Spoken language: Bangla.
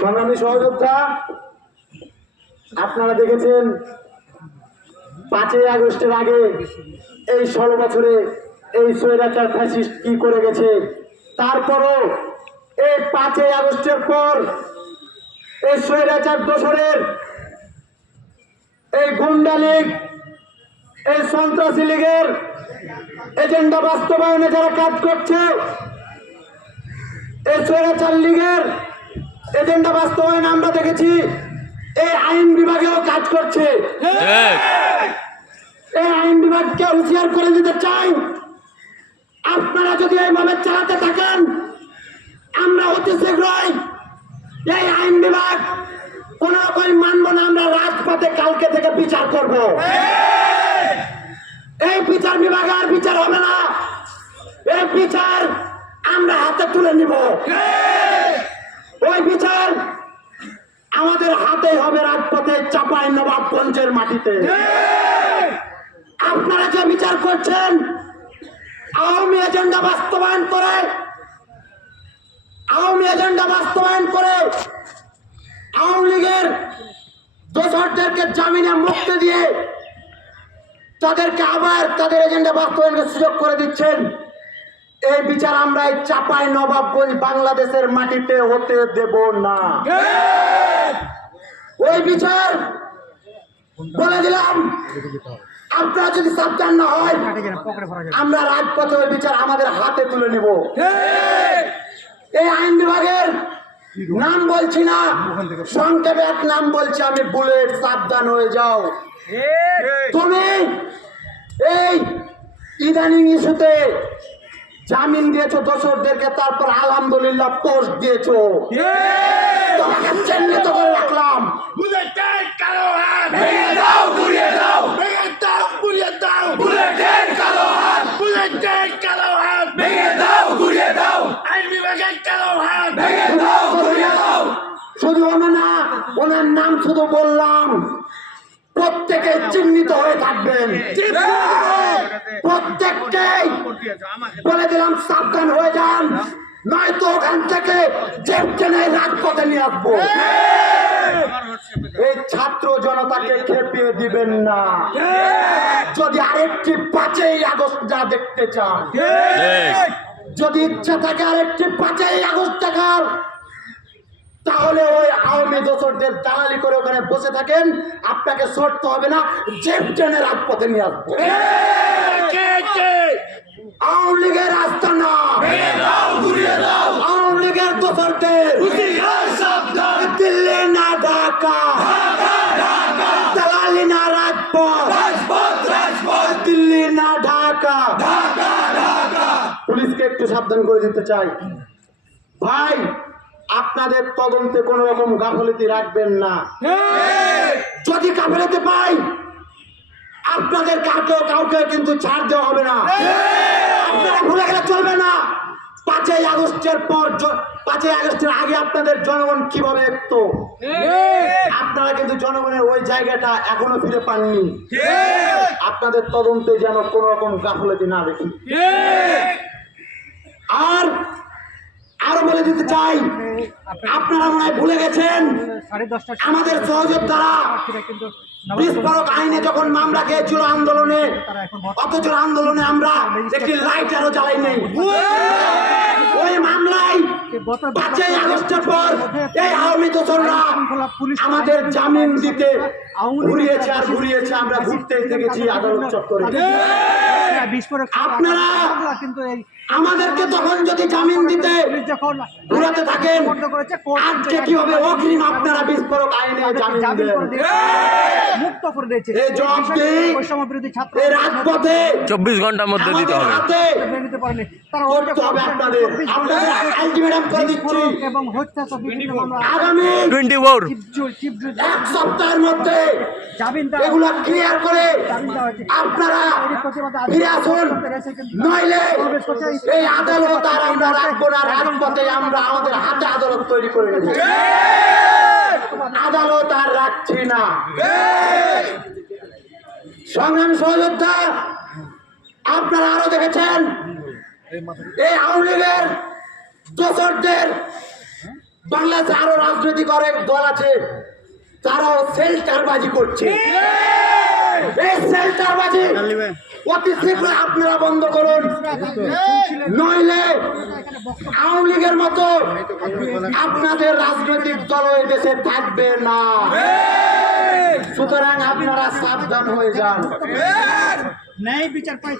সংগ্রামী সহযোদ্ধা, আপনারা দেখেছেন 5ই আগস্টের আগে এই 16 বছরে এই স্বৈরাচার ফ্যাসিস্ট কি করে গেছে। তারপরও এই 5ই আগস্টের পর এই স্বৈরাচার দোসরের এই গুন্ডা লীগ, এই সন্ত্রাসী লীগের এজেন্ডা বাস্তবায়নে যারা কাজ করছে, এই স্বৈরাচার লীগের এজেন্ডা বাস্তবায়নে আমরা দেখেছি এই আইন বিভাগেও কাজ করছে। এই আইন বিভাগকে হুঁশিয়ার করে দিতে চাই, আপনারা যদি এইভাবে চালাতে থাকেন, আমরা অতি শীঘ্রই এই আইন বিভাগ কোন রকম মানব না। আমরা রাজপথে কালকে থেকে বিচার করব। এই বিচার বিভাগে আর বিচার হবে না, এই বিচার আমরা হাতে তুলে নিব। ওই বিচার আমাদের হাতে হবে, রাজপথে চাঁপাইনবাবগঞ্জের মাটিতে। আপনারা যে বিচার করছেন আওয়ামী এজেন্ডা বাস্তবায়ন করে, আওয়ামী লীগের দোসরদেরকে জামিনে মুক্তি দিয়ে তাদেরকে আবার তাদের এজেন্ডা বাস্তবায়নের সুযোগ করে দিচ্ছেন। এই বিচার আমরা এই চাঁপাইনবাবগঞ্জ বাংলাদেশের মাটিতে হতে দেব না। ওই বিচার বলে দিলাম, আপনারা যদি সাবধান না হয়, আমরা রাজপথে ওই বিচার আমাদের হাতে তুলে নেব। এই আইন বিভাগের নাম বলছি না, সংক্ষেপে এক নাম বলছি আমি, বুলেট। সাবধান হয়ে যাও। তুমি এই ইদানিং ইস্যুতে জামিন দিয়েছো দোসরদেরকে, তারপর আলহামদুলিল্লাহ পোস্ট দিয়েছো, তোমাকে চিহ্নিত করে রাখলাম। শুধু না, ওনার নাম শুধু বললাম, প্রত্যেকে চিহ্নিত হয়ে থাকবেন। প্রত্যেককেই বলে দিলাম সাবধান হয়ে যান, নয়তো ওখান থেকে জেব টেনে রাজপথে নিয়ে আসবো। এই ছাত্র জনতাকে খেপিয়ে দিবেন না। যদি আরেকটি 5ই আগস্ট যা দেখতে চান, যদি ইচ্ছা থাকে আরেকটি 5ই আগস্ট দেখার, তাহলে ওই আওয়ামী দোসরদের দালালি করে ওখানে বসে থাকেন, আপনাকে সরতে হবে না, জেব টেনে রাজপথে নিয়ে আসবো। আওয়ামী লীগের আস্তানা, আওয়ামী লীগের দোসরদের দিল্লি না ঢাকা, দালালি না রাজপথ, দিল্লি না ঢাকা। পুলিশকে একটু সাবধান করে দিতে চাই ভাই, আপনাদের তদন্তে কোন রকম গাফলতি রাখবেন না। যদি গাফলতি পাই, আপনাদের কাউকে কিন্তু ছাড় দেওয়া হবে না। আপনারা ভুলে গেলে চলবে না। 5ই আগস্টের পর, 5ই আগস্টের আগে আপনাদের জনগণ কিভাবে দেখত, আপনারা কিন্তু জনগণের ওই জায়গাটা এখনো ফিরে পাননি। আপনাদের তদন্তে যেন কোন রকম গাফলতি না দেখি। আর আরো বলে দিতে চাই, আপনারা মনে হয় ভুলে গেছেন, আমাদের সহযোদ্ধারা বিস্ফোরক আইনে যখন মামলা খেয়েছিল আন্দোলনে, অথচ আন্দোলনে আমরা একটি লাইট আরো জ্বালাই নেই। ওই মামলায় 5ই আগস্টের পর এই আওয়ামী দোসররা আমাদের জামিন দিতে ঘুরিয়েছে আর ঘুরিয়েছে, আমরা ঘুরতেই থেকেছি আদালত চত্বরে। আপনারা আমাদেরকে তখন যদি জামিন দিতে ঘুরাতে থাকেন, আজকে কিভাবে অগ্রিম আপনারা বিস্ফোরক আইনে জামিন দিবেন? মুক্ত করে দিয়েছে। এই জবাব দেই এই রাজপথে 24 ঘন্টার মধ্যে দিতে হবে। নিতে পারেনি তারা করতে হবে আপনাদের। আপনাদের আলটিমেটাম করে দিচ্ছি এবং হত্যা তো আগামী 24 এক সপ্তাহের মধ্যে এগুলো ক্লিয়ার করে আপনারা ফিরে আসুন, নইলে এই আদালত আর আমরা রাখবো না। রাজপথে আমরা আমাদের হাতে আদালত তৈরি করে নেব। আদালত আর রাখছি না। সংগ্রামী সহযোদ্ধা, আপনারা আরো দেখেছেন এই আওয়ামী লীগের দোসরদের বাংলাদেশে আরো রাজনৈতিক অনেক দল আছে, তারাও সেল্টারবাজি করছে। এই সেল্টারবাজি অতি শীঘ্র আপনারা বন্ধ করুন, নইলে আওয়ামী লীগের মতো আপনাদের রাজনৈতিক দল এই দেশে থাকবে না। সুতরাং আপনারা সাবধান হয়ে যান।